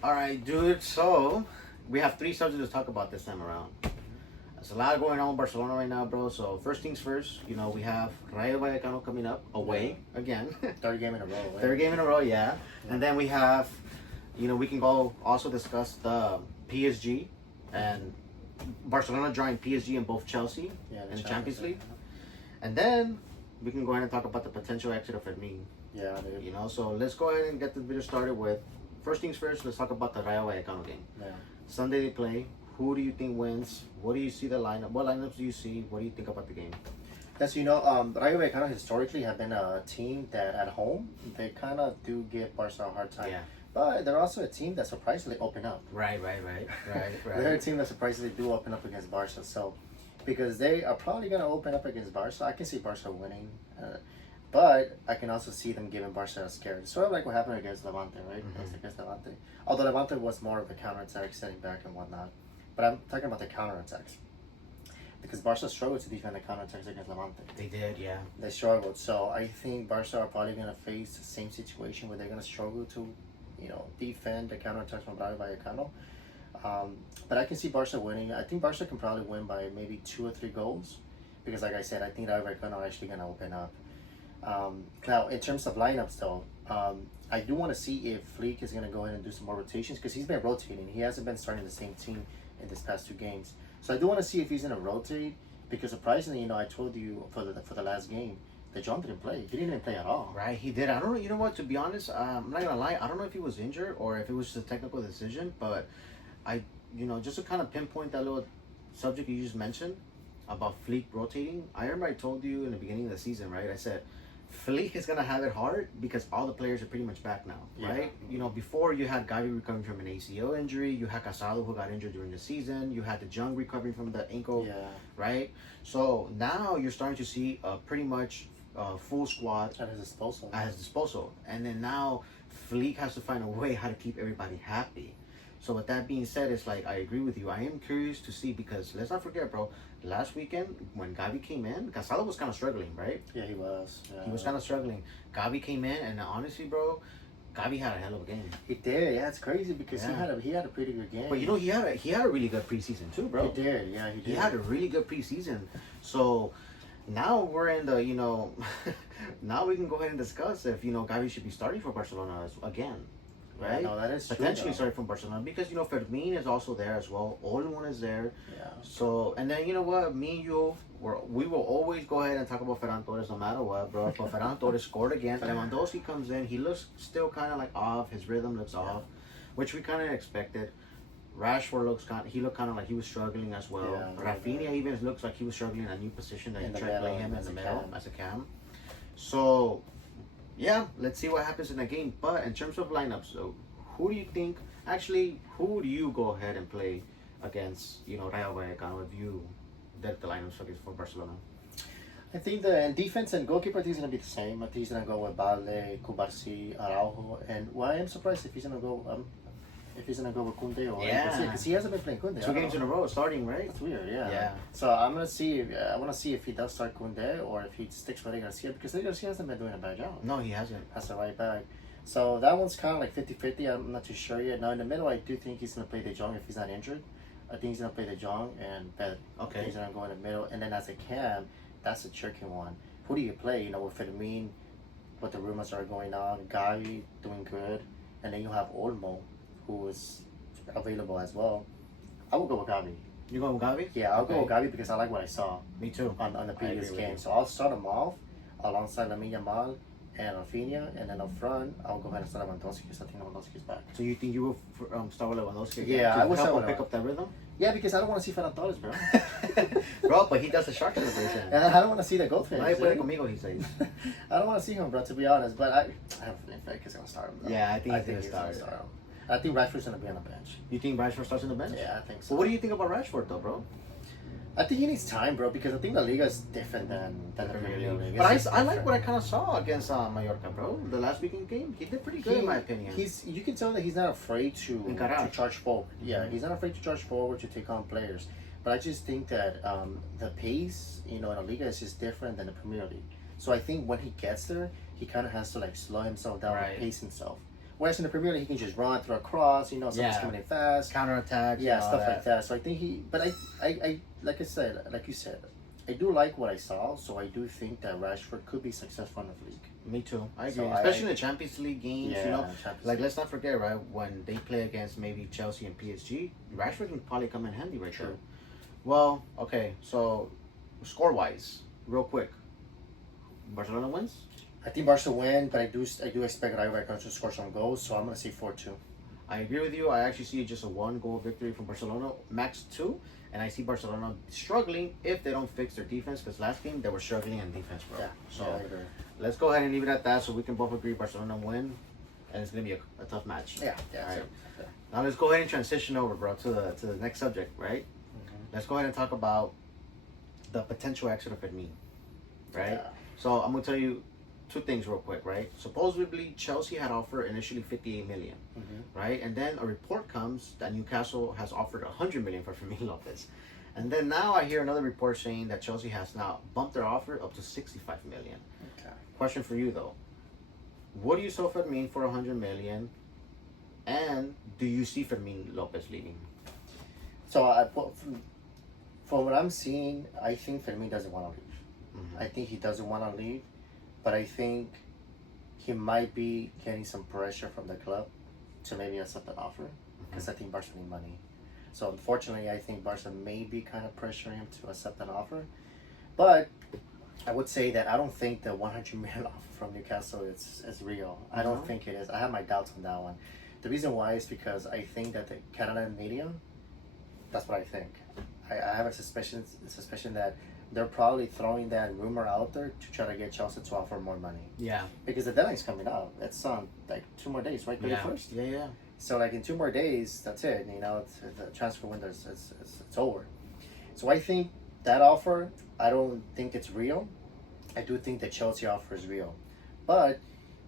All right, dude. So we have three subjects to talk about this time around. There's a lot going on in Barcelona right now, bro. So first things first, we have Rayo Vallecano coming up away again. Third game in a row. Right? Third game in a row, yeah. And then we have, we can go also discuss the PSG and Barcelona drawing PSG and both Chelsea in the Champions League. And then we can go ahead and talk about the potential exit of Fermin. Yeah, dude. So let's go ahead and get the video started with, first things first, let's talk about the Rayo Vallecano game. Yeah. Sunday they play. Who do you think wins? What do you see the lineup? What lineups do you see? What do you think about the game? As Rayo Vallecano historically have been a team that at home, they kind of do give Barca a hard time. Yeah. But they're also a team that surprisingly open up. Right. They're a team that surprisingly do open up against Barca. So, because they are probably going to open up against Barca, I can see Barca winning. But I can also see them giving Barca a scare. Sort of like what happened against Levante, right? Mm-hmm. Against Levante. Although Levante was more of a counterattack, setting back and whatnot. But I'm talking about the counterattacks. Because Barca struggled to defend the counterattacks against Levante. They did, yeah. They struggled. So I think Barca are probably going to face the same situation where they're going to struggle to, defend the counterattacks from Rayo Vallecano. But I can see Barca winning. I think Barca can probably win by maybe 2 or 3 goals. Because like I said, I think Rayo Vallecano are actually going to open up. Now, in terms of lineups though, I do want to see if Flick is going to go ahead and do some more rotations. Because he's been rotating. He hasn't been starting the same team in this past 2 games. So I do want to see if he's going to rotate, because surprisingly, I told you for the last game, De Jong didn't play. He didn't even play at all. Right, he did. I don't know. You know what? To be honest, I'm not gonna lie. I don't know if he was injured or if it was just a technical decision. But just to kind of pinpoint that little subject you just mentioned about Flick rotating. I remember I told you in the beginning of the season, right? I said Flick is gonna have it hard because all the players are pretty much back now, right? Before you had Gavi recovering from an ACL injury, you had Casado who got injured during the season, you had De Jong recovering from the ankle, right? So now you're starting to see a pretty much full squad at his disposal. And then now Flick has to find a way how to keep everybody happy. So with that being said, it's like, I agree with you. I am curious to see, because let's not forget, bro, last weekend when Gavi came in, Casado was kind of struggling, right? Yeah, he was. Yeah. He was kind of struggling. Gavi came in, and honestly, bro, Gavi had a hell of a game. He did. Yeah, it's crazy because he had a pretty good game. But he had a really good preseason too, bro. He did. Yeah, he did. He had a really good preseason. So now we're in the now we can go ahead and discuss if Gavi should be starting for Barcelona again. Right? No, that is potentially starting from Barcelona, because Fermin is also there as well. Olmo is there. Yeah. So, and then what? Me and you, we will always go ahead and talk about Ferran Torres no matter what, bro. But Ferran Torres scored again. Lewandowski comes in. He looks still kind of like off. His rhythm looks off, which we kind of expected. Rashford looked kind of like he was struggling as well. Yeah, Rafinha even looks like he was struggling in a new position that he tried to play him in the middle as a cam. So. Yeah, let's see what happens in the game. But in terms of lineups, so who do you think? Actually, who do you go ahead and play against? Rayo Vallecano if you did the lineups for Barcelona. I think the defense and goalkeeper, I think is gonna be the same. I think he's gonna go with Valle, Cubarsí, Araujo, and I am surprised if he's gonna go with Koundé or because he hasn't been playing Koundé. 2 games in a row starting, right? It's weird, yeah. Yeah. So I'm gonna see. I want to see if he does start Koundé or if he sticks with Garcia, because Garcia hasn't been doing a bad job. No, he hasn't. As a right back. So that one's kind of like 50-50. I'm not too sure yet. Now in the middle, I do think he's gonna play De Jong if he's not injured. I think he's gonna play De Jong and Bet. Okay. He's gonna go in the middle, and then as a cam, that's a tricky one. Who do you play? With Fermin, what the rumors are going on. Gavi doing good, and then you have Olmo, who is available as well. I will go with Gavi. You going with Gavi? Yeah, I'll go with Gavi because I like what I saw. Me too. On the previous game. So I'll start him off alongside Lamine Yamal and Rafinha, and then up front, I'll go ahead and start Lewandowski because I think Lewandowski's back. So you think you will start with Lewandowski? Yeah, I will help start him pick up that rhythm? Yeah, because I don't want to see Ferran Torres, bro. Bro, but he does the shark celebration. And I don't want to see the gold face. Ay, puede conmigo, he says. I don't want to see him, bro, to be honest. But I have a feeling Flick is going to start him, bro. Yeah, I think he's he's going to start him. I think Rashford's going to be on the bench. You think Rashford starts on the bench? Yeah, I think so. But what do you think about Rashford, though, bro? I think he needs time, bro, because I think the Liga is different than the Premier League. But I like what I kind of saw against Mallorca, bro. The last weekend game, he did pretty good in my opinion. You can tell that he's not afraid to charge forward. Yeah, he's not afraid to charge forward to take on players. But I just think that the pace, in the Liga is just different than the Premier League. So I think when he gets there, he kind of has to slow himself down and pace himself. Whereas in the Premier League, he can just run through a cross. You know, someone's Yeah. coming in fast. Counterattacks. Yeah, and all stuff that. like that. So I think but I, like I said, like you said, I do like what I saw. So I do think that Rashford could be successful in the league. Me too. I agree. So Especially in the Champions League games, Yeah, you know. Champions Like, League. let's not forget, right, when they play against maybe Chelsea and PSG, Rashford can probably come in handy right True. there. Well, okay, so score-wise, real quick, Barcelona wins? I think Barca win, but I do expect Rayo Vallecano to score some goals. So I'm gonna say 4-2. I agree with you. I actually see just a one-goal victory from Barcelona, max 2. And I see Barcelona struggling if they don't fix their defense, because last game they were struggling in defense, bro. Yeah. So yeah, I agree. let's go ahead and leave it at that so we can both agree Barcelona win. And it's going to be a tough match. Yeah. Yeah. All right. So, Now let's go ahead and transition over, bro, to the next subject, right? Let's go ahead and talk about the potential exit of Fermin, right? Yeah. So I'm gonna tell you two things real quick, right? Supposedly Chelsea had offered initially 58 million, right? And then a report comes that Newcastle has offered 100 million for Fermin Lopez, and then now I hear another report saying that Chelsea has now bumped their offer up to 65 million. Okay. Question for you though: would you sell Fermin for 100 million? And do you see Fermin Lopez leaving? So from what I'm seeing, I think Fermin doesn't want to leave. I think he doesn't want to leave, but I think he might be getting some pressure from the club to maybe accept an offer, because I think Barca need money. So unfortunately, I think Barca may be kind of pressuring him to accept an offer, but I would say that I don't think the 100 million offer from Newcastle is real. I don't think it is. I have my doubts on that one. The reason why is because I think that the Catalan media, that's what I think. I have a suspicion that they're probably throwing that rumor out there to try to get Chelsea to offer more money. Yeah. Because the deadline's coming up. It's like 2 more days, right? 31st? Yeah. So like in 2 more days, that's it. You know, the transfer window it's over. So I think that offer, I don't think it's real. I do think the Chelsea offer is real. But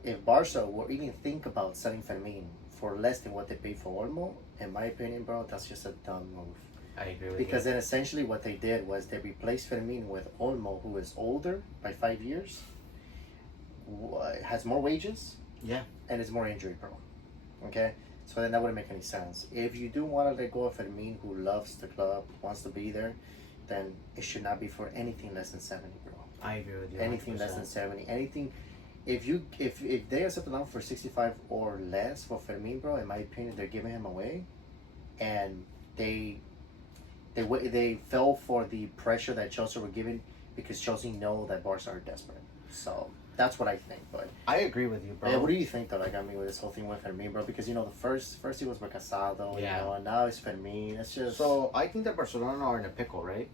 if Barca were even think about selling Fermin for less than what they paid for Olmo, in my opinion, bro, that's just a dumb move. I agree with Because then essentially what they did was they replaced Fermin with Olmo, who is older by 5 years, has more wages, Yeah. and is more injury prone. Okay? So then that wouldn't make any sense. If you do want to let go of Fermin, who loves the club, wants to be there, then it should not be for anything less than 70, bro. I agree with you. Anything less than 70. Anything. If they accept an offer for 65 or less for Fermin, bro, in my opinion, they're giving him away, and they fell for the pressure that Chelsea were giving, because Chelsea know that Barca are desperate. So that's what I think. But I agree with you, bro. yeah, what do you think though? Like, I mean, with this whole thing with Fermin, bro, because you know the first he was with Casado, Yeah. you know, and now it's Fermin. It's just So I think that Barcelona are in a pickle, right?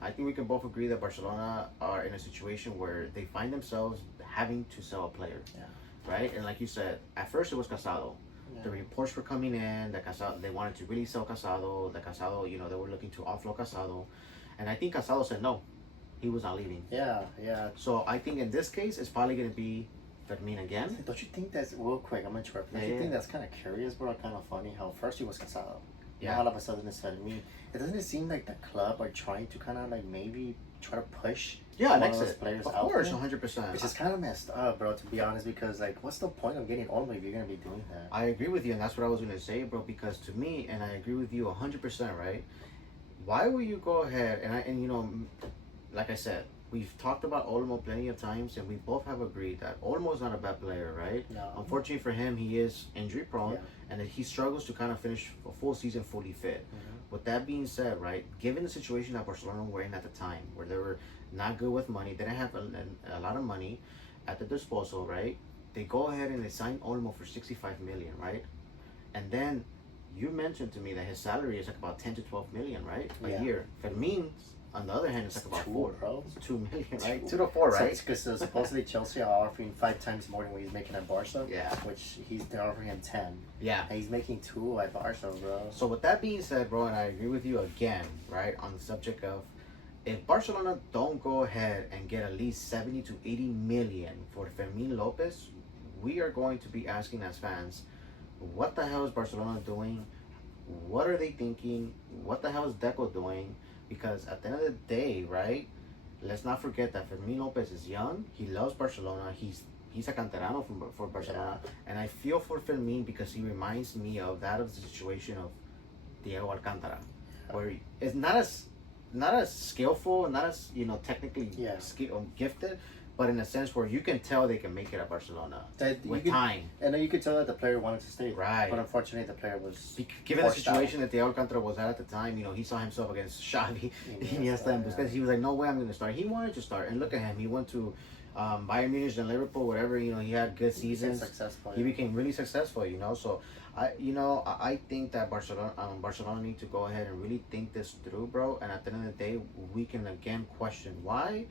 I think we can both agree that Barcelona are in a situation where they find themselves having to sell a player. Yeah. Right? And like you said, at first it was Casado. Yeah. The reports were coming in that Casado, they wanted to really sell Casado. That Casado, you know, they were looking to offload Casado. And I think Casado said no. He was not leaving. Yeah. So I think in this case, it's probably going to be Fermin again. Don't you think that's real quick? I'm gonna interrupt. Don't you think that's kind of curious, bro? Kind of funny how first he was Casado. Yeah. Now all of a sudden it's Fermin. It doesn't seem like the club are trying to kind of like maybe try to push Yeah, one of those exit. players Of out course, there? 100%. Which is kind of messed up, bro. To be honest, because like, what's the point of getting Olmo if you're gonna be doing that? I agree with you, and that's what I was gonna say, bro. Because to me, and I agree with you 100%, right? Why will you go ahead and you know, like I said, we've talked about Olmo plenty of times, and we both have agreed that Olmo is not a bad player, right? No. Unfortunately for him, he is injury prone, Yeah. and that he struggles to kind of finish a full season fully fit. With that being said, right, given the situation that Barcelona were in at the time, where they were not good with money, they didn't have a lot of money at their disposal, right? They go ahead and they sign Olmo for 65 million, right? And then you mentioned to me that his salary is like about 10 to 12 million, right? A Yeah. year. Fermin, on the other hand, it's like about 4. bro. 2 million, right? 2 to 4, right? Because supposedly Chelsea are offering 5 times more than what he's making at Barca. Yeah. Which they're offering him 10. Yeah. And he's making 2 at Barca, bro. So with that being said, bro, and I agree with you again, right, on the subject of if Barcelona don't go ahead and get at least 70 to 80 million for Fermin Lopez, we are going to be asking as fans, what the hell is Barcelona doing? What are they thinking? What the hell is Deco doing? Because at the end of the day, right, let's not forget that Fermin Lopez is young. He loves Barcelona. He he's a canterano for Barcelona, and I feel for Fermin because he reminds me of the situation of Diego Alcantara, where it's not as skillful, not as technically gifted, but in a sense where you can tell they can make it at Barcelona with time. And then you could tell that the player wanted to stay. Right. But unfortunately, the player was given the situation that Diego Alcantara was at the time. He saw himself against Xavi, Iniesta, and Busquets. He was like, no way, I'm going to start. He wanted to start, and look at him. He went to Bayern Munich and Liverpool, whatever. He had good seasons. He became really successful. So I think that Barcelona need to go ahead and really think this through, bro. And at the end of the day, we can again question why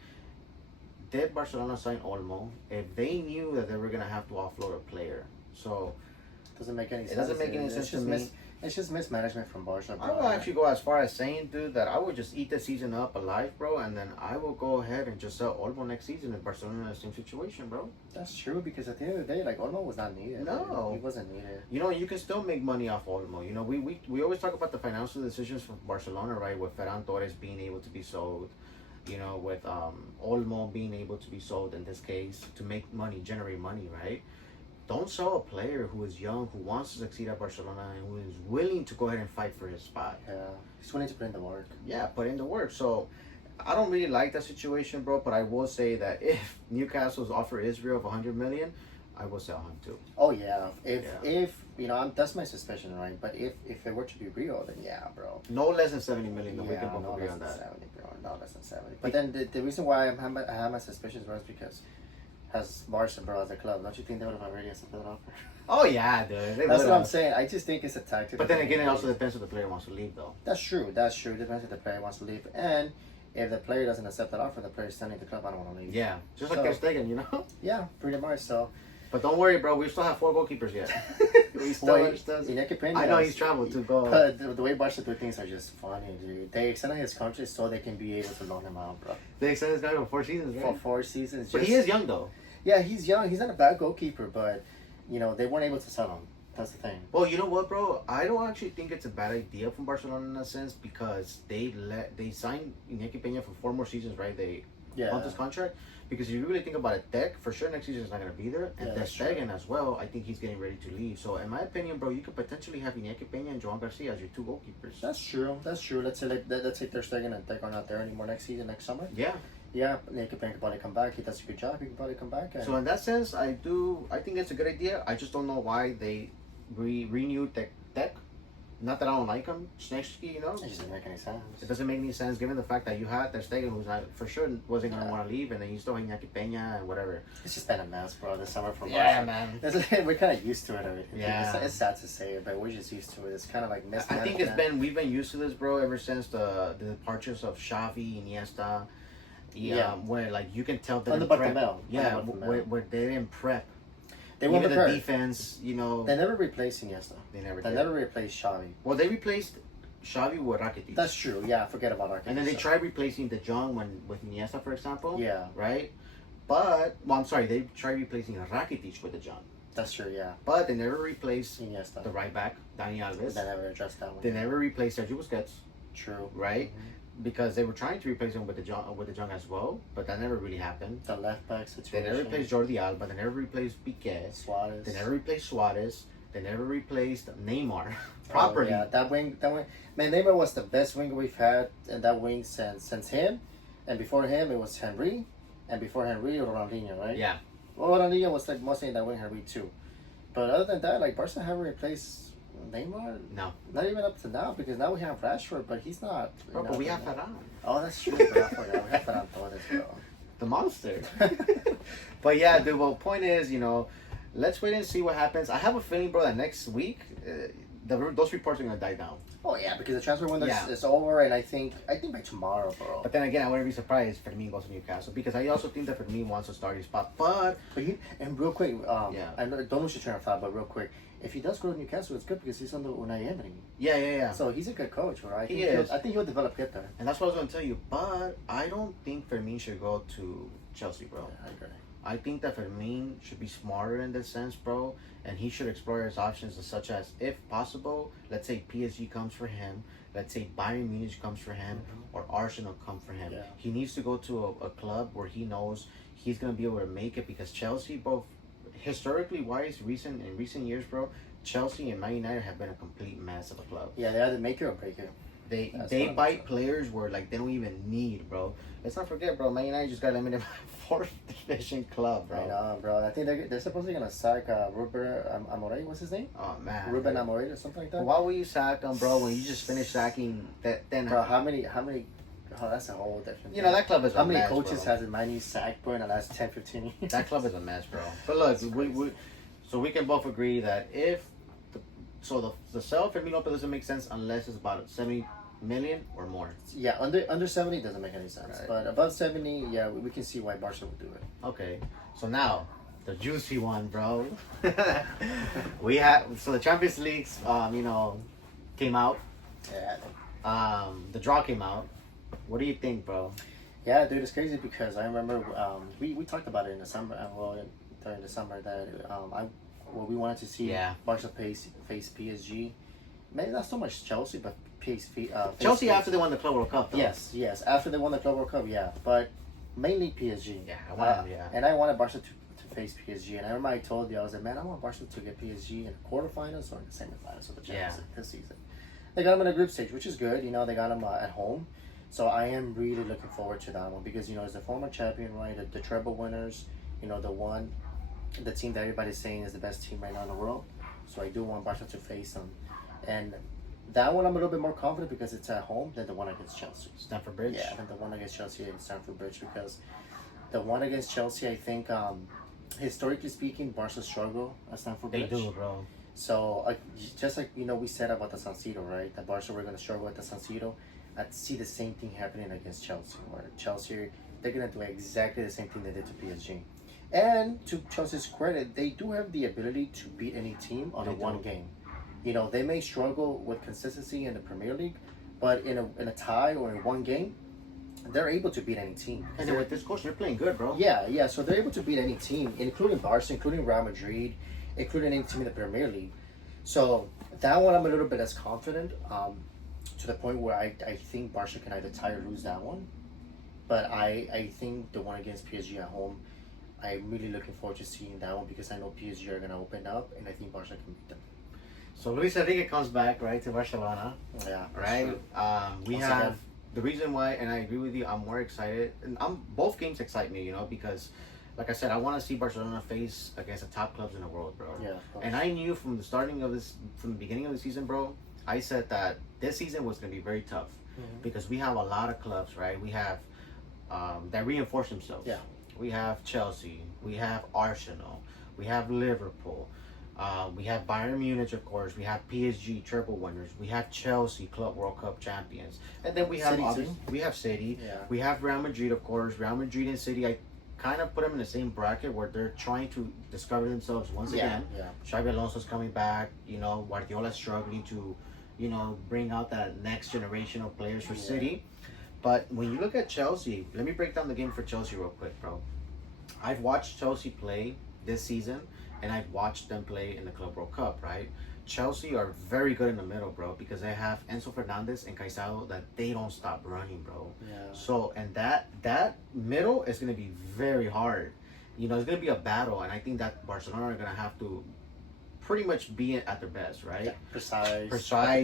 did Barcelona sign Olmo if they knew that they were gonna have to offload a player. So doesn't make any sense. It doesn't make any sense to me. It's just mismanagement from Barca. I will actually go as far as saying, dude, that I would just eat the season up alive, bro, and then I will go ahead and just sell Olmo next season if Barcelona in the same situation, bro. That's true, because at the end of the day, like, Olmo was not needed. No. He wasn't needed. You can still make money off Olmo. We always talk about the financial decisions from Barcelona, right, with Ferran Torres being able to be sold, with Olmo being able to be sold in this case to make money, generate money, right? Don't sell a player who is young, who wants to succeed at Barcelona, and who is willing to go ahead and fight for his spot. Yeah, he's willing to put in the work. Yeah, put in the work. So I don't really like that situation, bro, but I will say that if Newcastle's offer Israel of 100 million, I will sell him too. Oh yeah, if that's my suspicion, right? But if it were to be real, then yeah, bro. No less than 70 million. We can both agree on that. 70, bro. No less than 70. But then the reason why I have my suspicions was because as Barca, bro, as a club, don't you think they would have already accepted that offer? Oh yeah, dude. That's what I'm saying. I just think it's a tactic. But then again, it also depends if the player wants to leave, though. That's true. It depends if the player wants to leave, and if the player doesn't accept that offer, the player's telling the club, I don't want to leave. Yeah, just like Ter Stegen, Yeah, pretty much. So. But don't worry, bro. We still have 4 goalkeepers yet. We still I know he's traveled to go. But the way Barca do things are just funny, dude. They extended his contract so they can be able to loan him out, bro. They extended his contract for 4 seasons, right? For 4 seasons. But he is young, though. Yeah, he's young. He's not a bad goalkeeper, but they weren't able to sell him. That's the thing. Well, you know what, bro? I don't actually think it's a bad idea from Barcelona in a sense because they signed Iñaki Peña for 4 more seasons, right? They bumped his contract. Because if you really think about it, Tech, for sure next season is not going to be there. And Ter Stegen as well, I think he's getting ready to leave. So, in my opinion, bro, you could potentially have Iñaki Peña and Joan Garcia as your 2 goalkeepers. That's true. Let's say Ter Stegen and Tech are not there anymore next season, next summer. Yeah. Yeah, Iñaki Peña can probably come back. He does a good job. He can probably come back. So, in that sense, I think it's a good idea. I just don't know why they renewed Tech. Not that I don't like him, Snechki, It just doesn't make any sense. It doesn't make any sense given the fact that you had Ter Stegen, who's not for sure wasn't gonna want to leave, and then you still have Iñaki Peña and whatever. It's just been a mess, bro. This summer from Barca. Man. We're kind of used to it already. Yeah. It's sad to say it, but we're just used to it. It's kind of like I mismanagement. think we've been used to this, bro, ever since the departures of Xavi, Iniesta. Where like you can tell that where they didn't prep. They were the defense, They never replaced Iniesta. They never replaced Xavi. Well, they replaced Xavi with Rakitic. That's true. Yeah, forget about Rakitic. And then they tried replacing De Jong with Iniesta, for example. Yeah. Right? But, they tried replacing Rakitic with De Jong. That's true, yeah. But they never replaced Iniesta. The right back, Dani Alves. They never addressed that one. They never replaced Sergio Busquets. True. Right? Mm-hmm. Because they were trying to replace him with De Jong as well, but that never really happened. The left back situation. They never replaced Jordi Alba. They never replaced Piqué. Suarez. They never replaced Suarez. They never replaced Neymar properly. Oh, yeah, that wing. Man, Neymar was the best winger we've had in that wing since him, and before him it was Henry, and before Henry Ronaldinho, right? Yeah. Well, Ronaldinho was like mostly in that wing, Henry too, but other than that, like Barca haven't replaced Neymar? No. Not even up to now, because now we have Rashford, but he's not. Bro, but we have Ferran. Oh, that's true, bro. I forgot. We have Ferran Torres, bro. The monster. But yeah, dude, well, point is, let's wait and see what happens. I have a feeling, bro, that next week, those reports are going to die down. Oh, yeah, because the transfer window is over, and I think by tomorrow, bro. But then again, I wouldn't be surprised if Fermin goes to Newcastle, because I also think that Fermin wants a starting spot, and real quick, I don't lose your train of thought, but real quick, if he does go to Newcastle, it's good because he's under Unai Emery. Yeah. So he's a good coach, right? I think he'll develop good there. And that's what I was going to tell you. But I don't think Fermin should go to Chelsea, bro. Yeah, I agree. I think that Fermin should be smarter in this sense, bro, and he should explore his options such as, if possible, let's say PSG comes for him, let's say Bayern Munich comes for him, or Arsenal come for him. Yeah. He needs to go to a club where he knows he's gonna be able to make it, because Chelsea, bro, historically wise, in recent years, bro, Chelsea and Man United have been a complete mess of a club. Yeah, they either make it or break it. They bite players where like they don't even need, bro. Let's not forget, bro. Man United just got eliminated by a fourth division club, bro. I know, bro. I think they're supposedly gonna sack Ruben Amorim. What's his name? Oh man, Ruben Amorim or something like that. Why will you sack him, bro? When you just finished sacking that, then Bro, how many? Oh, that's a whole different. You know that club is how a many mess, coaches bro. has Man U sacked, bro, in the last 10, 15 years? That club is a mess, bro. But look, so we can both agree that if the sell for Fermin Lopez doesn't make sense unless it's about 70 million or more. Yeah, under 70 doesn't make any sense, Right. but above 70, yeah, we can see why Barca would do it. Okay, so now the juicy one, bro. We have the Champions Leagues, came out. Yeah, The draw came out. What do you think, bro? yeah, dude, it's crazy because I remember we talked about it in the summer, during the summer that we wanted to see Barca face PSG. Maybe not so much Chelsea, but Chelsea after they won the Club World Cup, though. Yes, after they won the Club World Cup, yeah, but mainly PSG. Yeah, and I wanted Barca to face PSG, and I remember I told you, I was like, man, I want Barca to get PSG in the quarterfinals or in the semifinals of the Champions League this season. They got them in the group stage, which is good. You know, they got them at home, so I am really looking forward to that one because as the former champion, right, the treble winners, the team that everybody's saying is the best team right now in the world. So I do want Barca to face them, and that one I'm a little bit more confident because it's at home than the one against Chelsea. Stamford Bridge. Yeah, than the one against Chelsea at Stamford Bridge because the one against Chelsea, I think, historically speaking, Barca struggle at Stamford Bridge. They do, bro. So just like we said about the San Siro, right? That Barca were going to struggle at the San Siro. I'd see the same thing happening against Chelsea, where Chelsea they're going to do exactly the same thing they did to PSG. And to Chelsea's credit, they do have the ability to beat any team on one game. They may struggle with consistency in the Premier League, but in a tie or in one game, they're able to beat any team. And then with this coach, they're playing good, bro. Yeah. So they're able to beat any team, including Barca, including Real Madrid, including any team in the Premier League. So that one, I'm a little bit less confident. To the point where I think Barca can either tie or lose that one. But I think the one against PSG at home, I'm really looking forward to seeing that one because I know PSG are going to open up, and I think Barca can beat them. So Luis Enrique comes back, right, to Barcelona. Yeah. Right? We Once have again. the reason why, and I agree with you, I'm more excited. And both games excite me, because, like I said, I want to see Barcelona face against the top clubs in the world, bro. Yeah, of course. And I knew from the beginning of the season, bro, I said that this season was going to be very tough because we have a lot of clubs, right? We have that reinforce themselves. Yeah. We have Chelsea. We have Arsenal. We have Liverpool. We have Bayern Munich, of course. We have PSG, triple winners. We have Chelsea, Club World Cup champions. And then we have City. Yeah. We have Real Madrid, of course. Real Madrid and City, I kind of put them in the same bracket where they're trying to discover themselves once again. Yeah. Xabi Alonso's coming back. Guardiola's struggling to, bring out that next generation of players for City. But when you look at Chelsea, let me break down the game for Chelsea real quick, bro. I've watched Chelsea play this season, and I've watched them play in the Club World Cup, right? Chelsea are very good in the middle, bro, because they have Enzo Fernandez and Caicedo that they don't stop running, bro. Yeah. So, and that middle is going to be very hard. It's going to be a battle, and I think that Barcelona are going to have to pretty much be at their best, right? Yeah. Precise,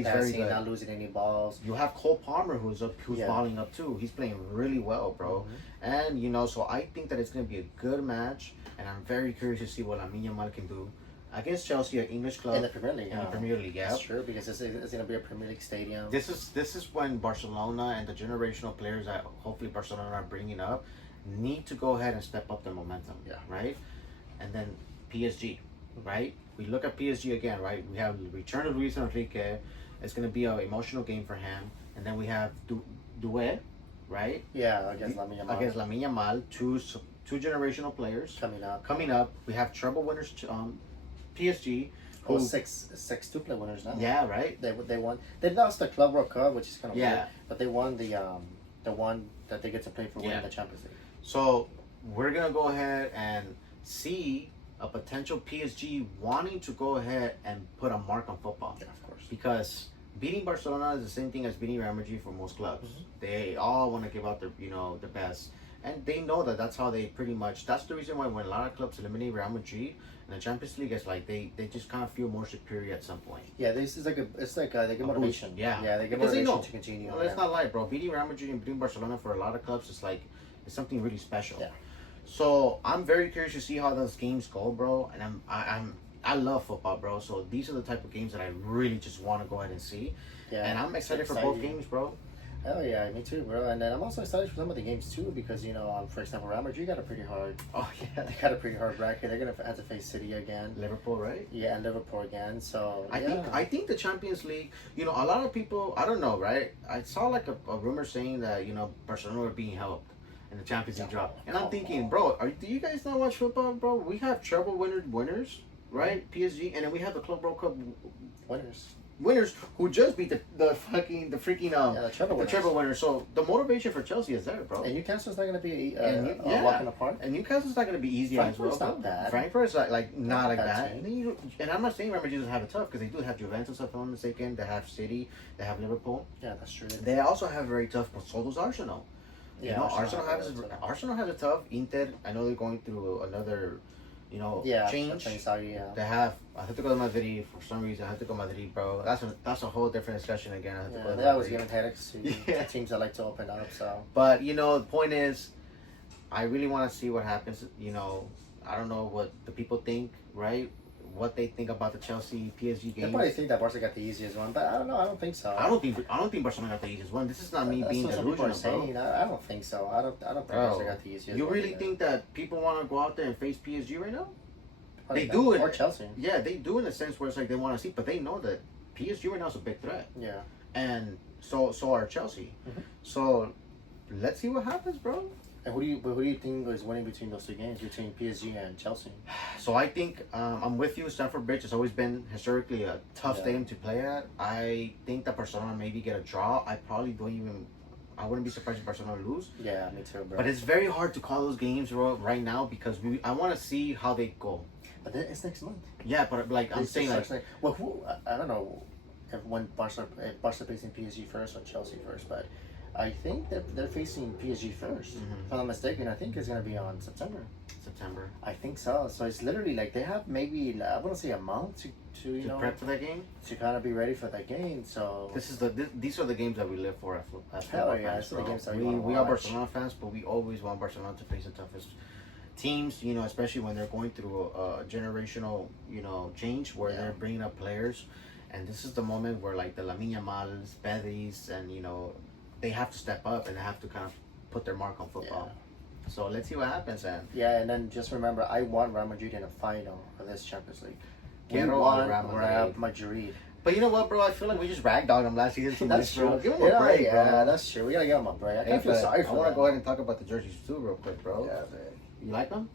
very good. Not losing any balls. You have Cole Palmer who's balling up too. He's playing really well, bro. And so I think that it's gonna be a good match, and I'm very curious to see what Lamine Yamal can do against Chelsea, an English club In the Premier League. In the Premier League, yeah. That's true because it's gonna be a Premier League stadium. This is when Barcelona and the generational players that hopefully Barcelona are bringing up need to go ahead and step up their momentum. Yeah. Right. And then PSG, right? We look at PSG again, right? We have the return of Luis Enrique. It's going to be an emotional game for him. And then we have Doué, right? Yeah, against Lamine Yamal. Two generational players. Coming up. We have treble winners, PSG. Who 6 2-play winners now. Yeah, right? They won. They lost the Club World Cup, which is kind of weird. But they won the one that they get to play for winning the Champions League. So we're gonna go ahead and see a potential PSG wanting to go ahead and put a mark on football. Yeah, of course. Because beating Barcelona is the same thing as beating Real Madrid for most clubs. Mhm. They all want to give out their, the best, and they know that that's how they pretty much. That's the reason why when a lot of clubs eliminate Real Madrid in the Champions League, it's like they just kind of feel more superior at some point. Yeah, this is like they get motivation. Yeah, Yeah, they get because they motivation know. to continue. Well, let's not lie, bro. Beating Real Madrid and beating Barcelona for a lot of clubs is like it's something really special. Yeah. So I'm very curious to see how those games go, bro. And I love football, bro. So these are the type of games that I really just want to go ahead and see. Yeah, And I'm excited for both games, bro. Hell yeah, me too, bro. And then I'm also excited for some of the games too because for example, Real Madrid got a pretty hard. Oh yeah, They got a pretty hard bracket. They're gonna have to face City again. Liverpool, right? Yeah, and Liverpool again. So I think the Champions League. A lot of people. I don't know, right? I saw like a rumor saying that Barcelona were being helped in the Champions League drop, and I'm thinking, bro, do you guys not watch football, bro? We have treble winners, right? PSG, and then we have the Club World Cup winners who just beat the freaking the treble winners. So the motivation for Chelsea is there, bro. And Newcastle's not gonna be yeah. walking apart. And Newcastle's not going to be easy as well. Frankfurt's not bad. Frankfurt's like not like that. team. And I'm not saying Real Madrid doesn't have it tough because they do have Juventus, if I'm not mistaken. They have City. They have Liverpool. Yeah, that's true. They also have very tough, but so does Arsenal. Yeah, Arsenal has a tough. Inter, I know they're going through another, change. Yeah. They have. I have to go to Madrid for some reason. I have to go to Madrid, bro. That's a whole different discussion again. I have to go to They always Madrid. giving headaches to teams that like to open up. So, But the point is, I really want to see what happens. I don't know what the people think, right? What they think about the Chelsea PSG they game. probably think that Barca got the easiest one, but I don't know. I don't think so. I don't think Barcelona got the easiest one. This is not me That's being what some people are delusional, bro. saying. I don't think so. I don't think Barca got the easiest. You one really either. think that people want to go out there and face PSG right now? Probably They not. do it. Or Chelsea. Yeah, they do in a sense where it's like they want to see, but they know that PSG right now is a big threat, Yeah. and so are Chelsea. Mhm. So let's see what happens, bro. And who do you think is winning between those two games between PSG and Chelsea? So I think I'm with you. Stamford Bridge has always been historically a tough stadium to play at. I think that Barcelona maybe get a draw. I wouldn't be surprised if Barcelona lose. Yeah, me too, bro. But it's very hard to call those games right now because I want to see how they go. But then it's next month. Yeah, but like I'm saying, like well, I don't know if Barca facing PSG first or Chelsea first, but I think that they're facing PSG 1st. Mhm. If I'm not mistaken, I think it's gonna be on September. I think so. So it's literally like they have maybe I wouldn't say a month to prep for that game. to kind of be ready for that game. So These are the games that we live for as Hell football yeah, fans, these are the bro. games that we We wanna are watch. Barcelona fans, but we always want Barcelona to face the toughest teams. Especially when they're going through a generational change where they're bringing up players, and this is the moment where like the Lamine Yamal's, Pedri's, and they have to step up and they have to kind of put their mark on football. So let's see what happens, and and then just remember, I won Real Madrid in a final of this Champions League. We Quiero won Real Real Madrid. but you know what, bro? I feel like we just ragdogged them last season too That's much, bro. true. Give them a break, bro. Yeah, that's true. We gotta give them a break. I Hey, kind of feel but sorry I for want to them. go ahead and talk about the jerseys too, real quick, bro. Yeah, man. You like them?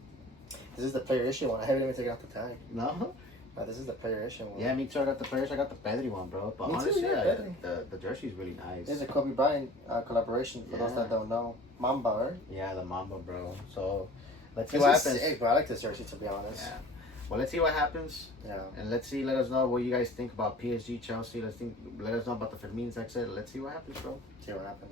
This is the player issue one. I haven't even taken out the tag. No. No, this is the player issue one. Yeah, me too. I got the players. I got the Pedri one, bro. But Me too, honestly, yeah, Pedri. the jersey is really nice. This is a Kobe Bryant collaboration for those that don't know. Mamba, right? Yeah, the Mamba, bro. So let's see This what is happens. sick, bro. I like this jersey, to be honest. Yeah. Well, let's see what happens, Yeah. and let us know what you guys think about PSG, Chelsea. Let us know about the Fermin's exit. Let's see what happens, bro. See what happens.